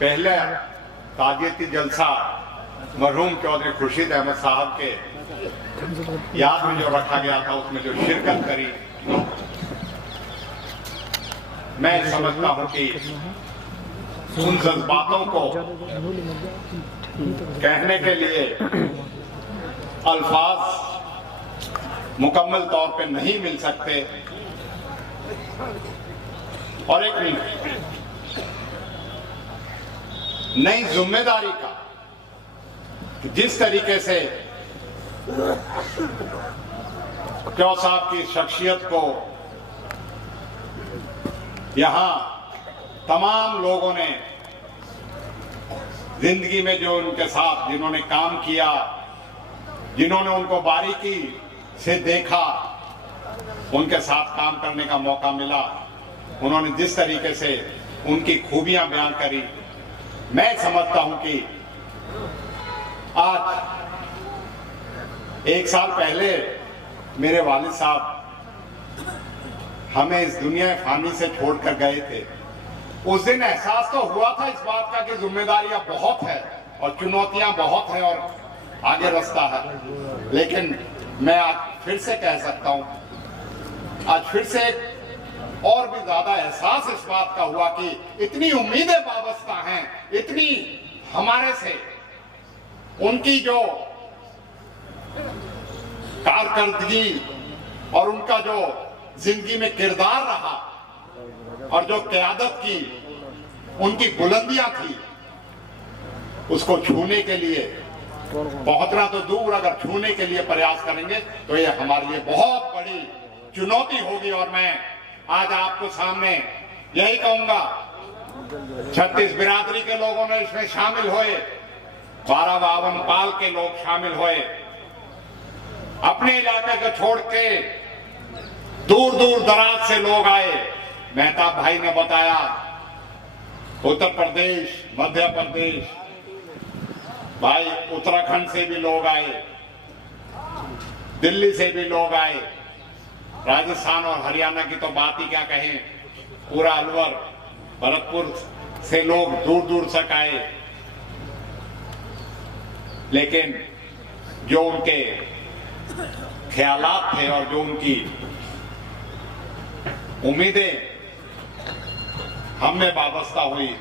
पहले ताजियती जलसा मरहूम चौधरी खुर्शीद अहमद साहब के याद में जो रखा गया था, उसमें जो शिरकत करी, मैं समझता हूं कि उन जज्बातों को कहने के लिए अल्फाज मुकम्मल तौर पे नहीं मिल सकते। और एक नई जिम्मेदारी का जिस तरीके से क्यों साहब की शख्सियत को यहां तमाम लोगों ने जिंदगी में जो उनके साथ जिन्होंने काम किया, जिन्होंने उनको बारीकी से देखा, उनके साथ काम करने का मौका मिला, उन्होंने जिस तरीके से उनकी खूबियां बयान करी, मैं समझता हूं कि आज 1 साल पहले मेरे वालिद साहब हमें इस दुनिया फानी से छोड़कर गए थे। उस दिन एहसास तो हुआ था इस बात का कि जिम्मेदारियां बहुत है और चुनौतियां बहुत है और आगे रास्ता है, लेकिन मैं आज फिर से कह सकता हूं, आज फिर से और भी ज्यादा एहसास इस बात का हुआ कि इतनी उम्मीदें वाबस्ता हैं, इतनी हमारे से उनकी जो कारकर्दगी और उनका जो जिंदगी में किरदार रहा और जो क़यादत की उनकी बुलंदियां थी, उसको छूने के लिए, पहुंचना तो दूर, अगर छूने के लिए प्रयास करेंगे तो ये हमारे लिए बहुत बड़ी चुनौती होगी। और मैं आज आपको सामने यही कहूंगा, 36 बिरादरी के लोगों ने इसमें शामिल हुए, 1252 पाल के लोग शामिल हुए, अपने इलाके को छोड़ के दूर दूर दराज से लोग आए। मेहताब भाई ने बताया उत्तर प्रदेश, मध्य प्रदेश, भाई उत्तराखंड से भी लोग आए, दिल्ली से भी लोग आए, राजस्थान और हरियाणा की तो बात ही क्या कहें, पूरा अलवर, भरतपुर से लोग दूर दूर तक आए। लेकिन जो उनके ख्यालात थे और जो उनकी उम्मीदें हमने वाबस्ता हुई,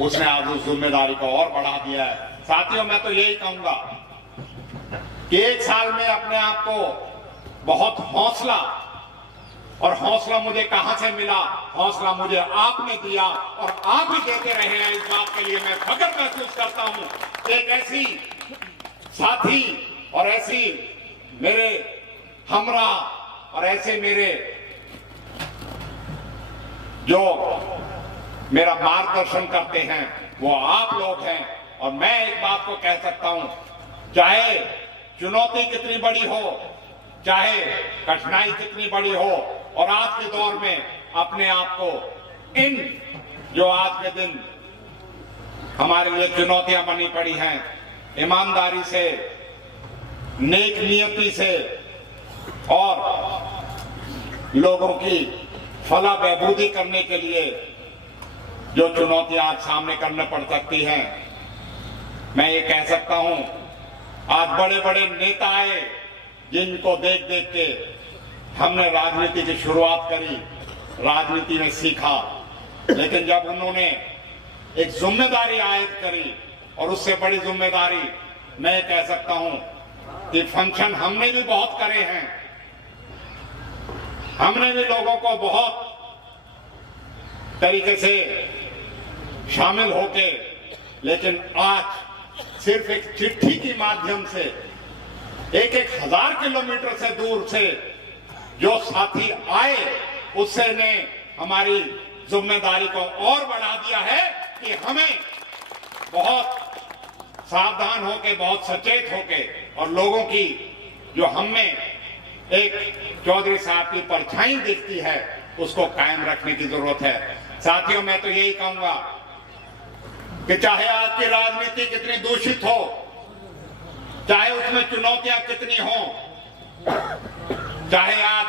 उसने आज उस जिम्मेदारी को और बढ़ा दिया है। साथियों, मैं तो यही कहूंगा कि 1 साल में अपने आप को बहुत हौसला, और हौसला मुझे कहां से मिला, हौसला मुझे आपने दिया और आप ही देते रहे हैं। इस बात के लिए मैं फख्र महसूस करता हूं। एक ऐसी साथी और ऐसी मेरे हमरा और ऐसे मेरे जो मेरा मार्गदर्शन करते हैं वो आप लोग हैं। और मैं एक बात को कह सकता हूं, चाहे चुनौती कितनी बड़ी हो, चाहे कठिनाई कितनी बड़ी हो, और आज के दौर में अपने आप को इन जो आज के दिन हमारे लिए चुनौतियां बनी पड़ी हैं, ईमानदारी से, नेक नियति से और लोगों की फलाह बहबूदी करने के लिए जो चुनौतियां आज सामने करने पड़ सकती हैं, मैं ये कह सकता हूं, आज बड़े बड़े नेता आए जिनको देख देख के हमने राजनीति की शुरुआत करी, राजनीति में सीखा, लेकिन जब उन्होंने एक जिम्मेदारी आयद करी, और उससे बड़ी जिम्मेदारी मैं कह सकता हूं कि फंक्शन हमने भी बहुत करे हैं, हमने भी लोगों को बहुत तरीके से शामिल होके, लेकिन आज सिर्फ एक चिट्ठी के माध्यम से 1,000 किलोमीटर से दूर से जो साथी आए, उससे ने हमारी जिम्मेदारी को और बढ़ा दिया है कि हमें बहुत सावधान होके, बहुत सचेत होके, और लोगों की जो हमें एक चौधरी साहब की परछाई दिखती है उसको कायम रखने की जरूरत है। साथियों, मैं तो यही कहूंगा कि चाहे आज की राजनीति कितनी दूषित हो, चाहे उसमें चुनौतियां कितनी हो, चाहे आज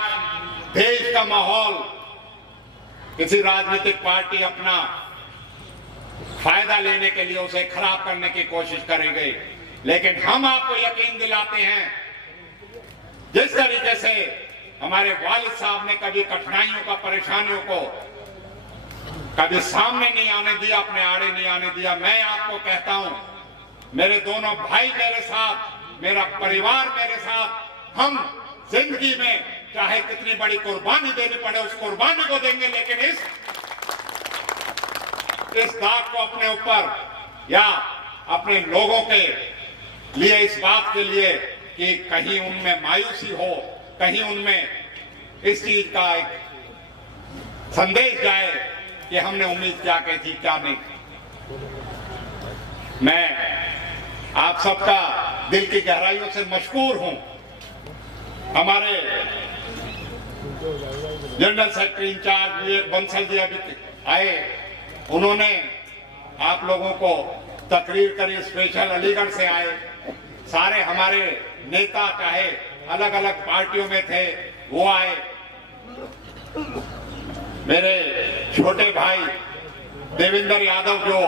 देश का माहौल किसी राजनीतिक पार्टी अपना फायदा लेने के लिए उसे खराब करने की कोशिश करेंगे। लेकिन हम आपको यकीन दिलाते हैं, जिस तरीके से हमारे वालिद साहब ने कभी कठिनाइयों का, परेशानियों को कभी सामने नहीं आने दिया, अपने आड़े नहीं आने दिया, मैं आपको कहता हूं, मेरे दोनों भाई मेरे साथ, मेरा परिवार मेरे साथ, हम जिंदगी में चाहे कितनी बड़ी कुर्बानी देनी पड़े उस कुर्बानी को देंगे, लेकिन इस दाग को अपने ऊपर या अपने लोगों के लिए, इस बात के लिए कि कहीं उनमें मायूसी हो, कहीं उनमें इस चीज का एक संदेश जाए कि हमने उम्मीद क्या की थी, क्या नहीं। मैं आप सबका दिल की गहराइयों से मशकूर हूं। हमारे general secretary in charge Vivek Bansal ji अभी आए, उन्होंने आप लोगों को तकरीर करी, स्पेशल अलीगढ़ से आए। सारे हमारे नेता चाहे अलग अलग पार्टियों में थे वो आए। मेरे छोटे भाई देवेंद्र यादव जो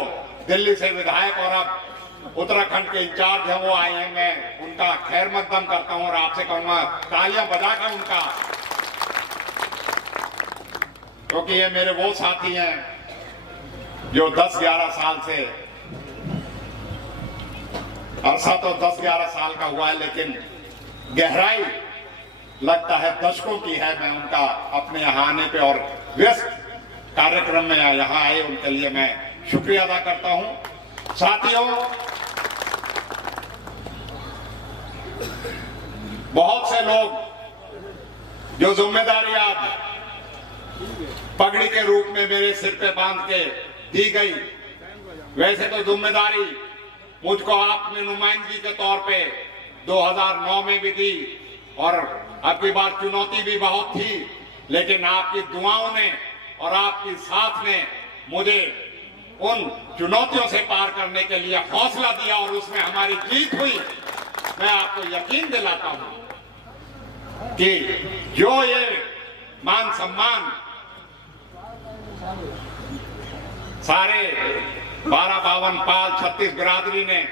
दिल्ली से विधायक और अब उत्तराखंड के इंचार्ज हैं वो आए हैं। मैं उनका खैर मकदम करता हूं और आपसे कहूंगा तालियां बजाकर उनका, क्योंकि ये मेरे वो साथी हैं जो 10-11 साल से, अरसा तो 10-11 साल का हुआ है लेकिन गहराई लगता है दशकों की है। मैं उनका अपने यहाँ आने पे और व्यस्त कार्यक्रम में यहाँ आए उनके लिए मैं शुक्रिया अदा करता हूं। साथियों, बहुत से लोग जो जिम्मेदारी आप पगड़ी के रूप में मेरे सिर पे बांध के दी गई, वैसे तो जिम्मेदारी मुझको आपने नुमाइंदगी के तौर पे 2009 में भी दी और अब की बार चुनौती भी बहुत थी, लेकिन आपकी दुआओं ने और आपकी साथ ने मुझे उन चुनौतियों से पार करने के लिए हौसला दिया और उसमें हमारी जीत हुई। मैं आपको यकीन दिलाता हूं कि जो ये मान सम्मान सारे 12-52 पाल 36 बिरादरी ने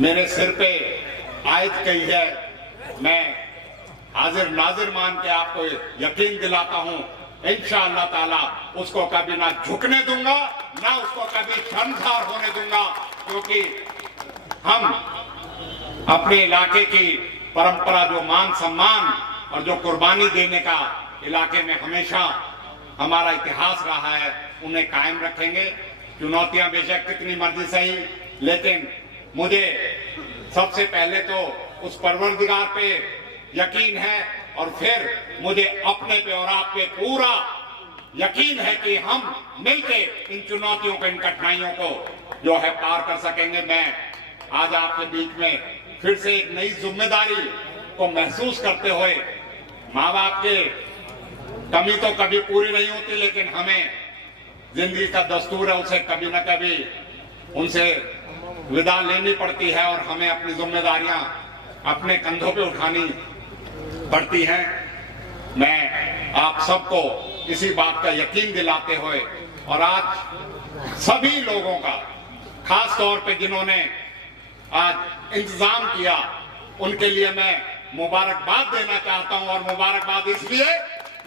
मेरे सिर पे आयत कही है, मैं हाजिर नाजिर मान के आपको यकीन दिलाता हूं, इंशाअल्लाह ताला उसको कभी ना झुकने दूंगा, ना उसको कभी शर्मसार होने दूंगा, क्योंकि हम अपने इलाके की परंपरा, जो मान सम्मान और जो कुर्बानी देने का इलाके में हमेशा हमारा इतिहास रहा है, उन्हें कायम रखेंगे। चुनौतियां बेशक कितनी मर्जी सही, लेकिन मुझे सबसे पहले तो उस परवरदिगार पे यकीन है और फिर मुझे अपने पे और आप पे पूरा यकीन है कि हम मिलके इन चुनौतियों को, इन कठिनाइयों को जो है पार कर सकेंगे। मैं आज आपके बीच में फिर से एक नई जिम्मेदारी को महसूस करते हुए, माँ बाप के कमी तो कभी पूरी नहीं होती, लेकिन हमें जिंदगी का दस्तूर है, उसे कभी न कभी उनसे विदा लेनी पड़ती है और हमें अपनी जिम्मेदारियां अपने कंधों पे उठानी पड़ती हैं। मैं आप सबको इसी बात का यकीन दिलाते हुए और आज सभी लोगों का, खास तौर पे जिन्होंने आज इंतजाम किया, उनके लिए मैं मुबारकबाद देना चाहता हूं। और मुबारकबाद इसलिए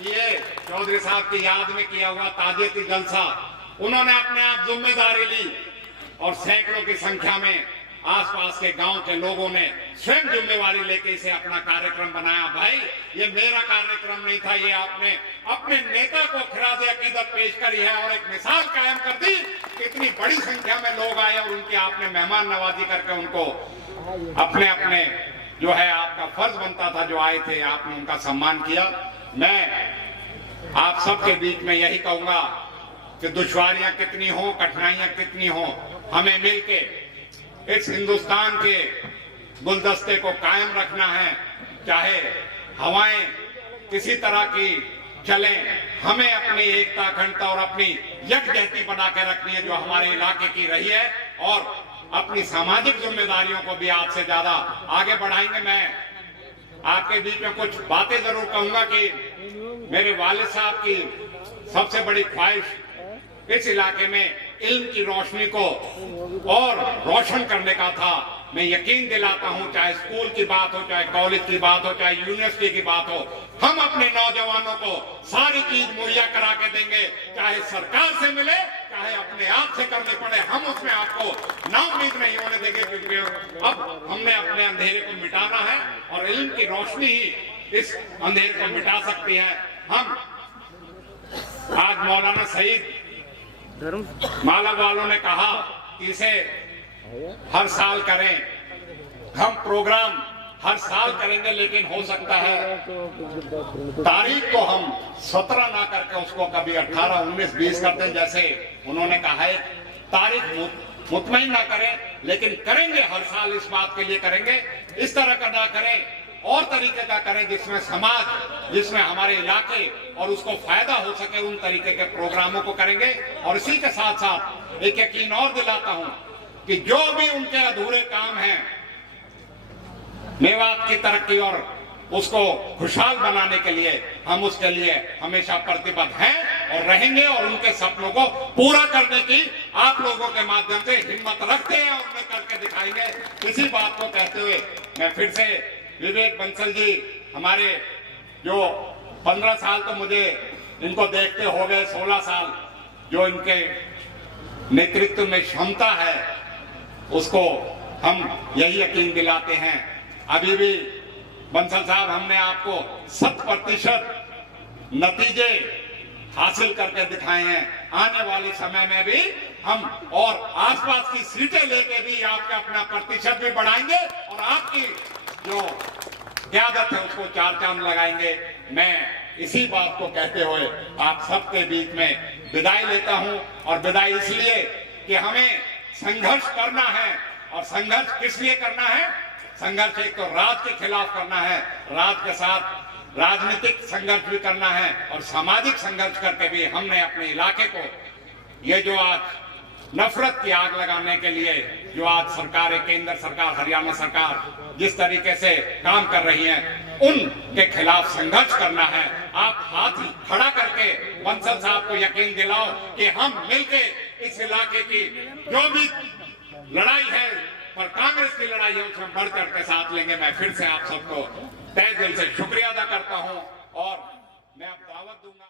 ये चौधरी साहब की याद में किया हुआ ताजियती जलसा, उन्होंने अपने आप जिम्मेदारी ली और सैकड़ों की संख्या में आसपास के गांव के लोगों ने स्वयं जिम्मेवारी लेके इसे अपना कार्यक्रम बनाया। भाई, ये मेरा कार्यक्रम नहीं था, ये आपने अपने नेता को खिराज अकीदत पेश करी है और एक मिसाल कायम कर दी। इतनी बड़ी संख्या में लोग आए और उनकी आपने मेहमान नवाजी करके उनको अपने अपने जो है आपका फर्ज बनता था, जो आए थे, आपने उनका सम्मान किया। मैं आप सबके बीच में यही कहूंगा कि दुश्वारियां कितनी हो, कठिनाइयां कितनी हो, हमें मिलके इस हिंदुस्तान के गुलदस्ते को कायम रखना है। चाहे हवाएं किसी तरह की चलें, हमें अपनी एकता, अखंडता और अपनी यकजहती बना के रखनी है जो हमारे इलाके की रही है, और अपनी सामाजिक जिम्मेदारियों को भी आज से ज्यादा आगे बढ़ाएंगे। मैं आपके बीच में कुछ बातें जरूर कहूंगा कि मेरे वालिद साहब की सबसे बड़ी ख्वाहिश इस इलाके में इल्म की रोशनी को और रोशन करने का था। मैं यकीन दिलाता हूं, चाहे स्कूल की बात हो, चाहे कॉलेज की बात हो, चाहे यूनिवर्सिटी की बात हो, हम अपने नौजवानों को सारी चीज मुहैया करा के देंगे, चाहे सरकार से मिले, चाहे अपने आप से करने पड़े। हम उसमें आपको नाउम्मीद नहीं होने देंगे, क्योंकि अब हमने अपने अंधेरे को मिटाना है और इल्म की रोशनी ही इस अंधेरे को मिटा सकती है। हम आज मौलाना सईद मालव वालों ने कहा कि इसे हर साल करें, हम प्रोग्राम हर साल करेंगे, लेकिन हो सकता है तारीख को हम 17 ना करके उसको कभी 18, 19, 20 करते हैं, जैसे उन्होंने कहा है। तारीख मुतमईन ना करें, लेकिन करेंगे, हर साल इस बात के लिए करेंगे। इस तरह का ना करें, और तरीके का करें जिसमें समाज, जिसमें हमारे इलाके और उसको फायदा हो सके, उन तरीके के प्रोग्रामों को करेंगे। और इसी के साथ साथ एक यकीन और दिलाता हूं कि जो भी उनके अधूरे काम हैं, मेवात की तरक्की और उसको खुशहाल बनाने के लिए, हम उसके लिए हमेशा प्रतिबद्ध हैं और रहेंगे, और उनके सपनों को पूरा करने की आप लोगों के माध्यम से हिम्मत रखते हैं और उन्हें करके दिखाएंगे। इसी बात को कहते हुए मैं फिर से विवेक बंसल जी, हमारे जो 15 साल तो मुझे इनको देखते हो गए, 16 साल जो इनके नेतृत्व में क्षमता है, उसको हम यही यकीन दिलाते हैं। अभी भी बंसल साहब, हमने आपको 100% नतीजे हासिल करके दिखाए हैं। आने वाले समय में भी हम और आसपास की सीटें लेके भी आपका अपना प्रतिशत भी बढ़ाएंगे और आपकी जो क़यादत है उसको 4 चांद लगाएंगे। मैं इसी बात को कहते हुए आप सबके बीच में विदाई लेता हूं, और विदाई इसलिए कि हमें संघर्ष करना है। और संघर्ष किस लिए करना है? संघर्ष एक तो राज के खिलाफ करना है, राज के साथ राजनीतिक संघर्ष भी करना है, और सामाजिक संघर्ष करके भी हमने अपने इलाके को, ये जो आज नफरत की आग लगाने के लिए जो आज सरकार, केंद्र सरकार, हरियाणा सरकार जिस तरीके से काम कर रही है, उनके खिलाफ संघर्ष करना है। आप हाथ खड़ा करके बंसल साहब को यकीन दिलाओ कि हम मिलके इस इलाके की जो भी लड़ाई है, पर कांग्रेस की लड़ाई है, उसमें बढ़ चढ़ के साथ लेंगे। मैं फिर से आप सबको तहे दिल से शुक्रिया अदा करता हूं, और मैं अब दावत दूंगा।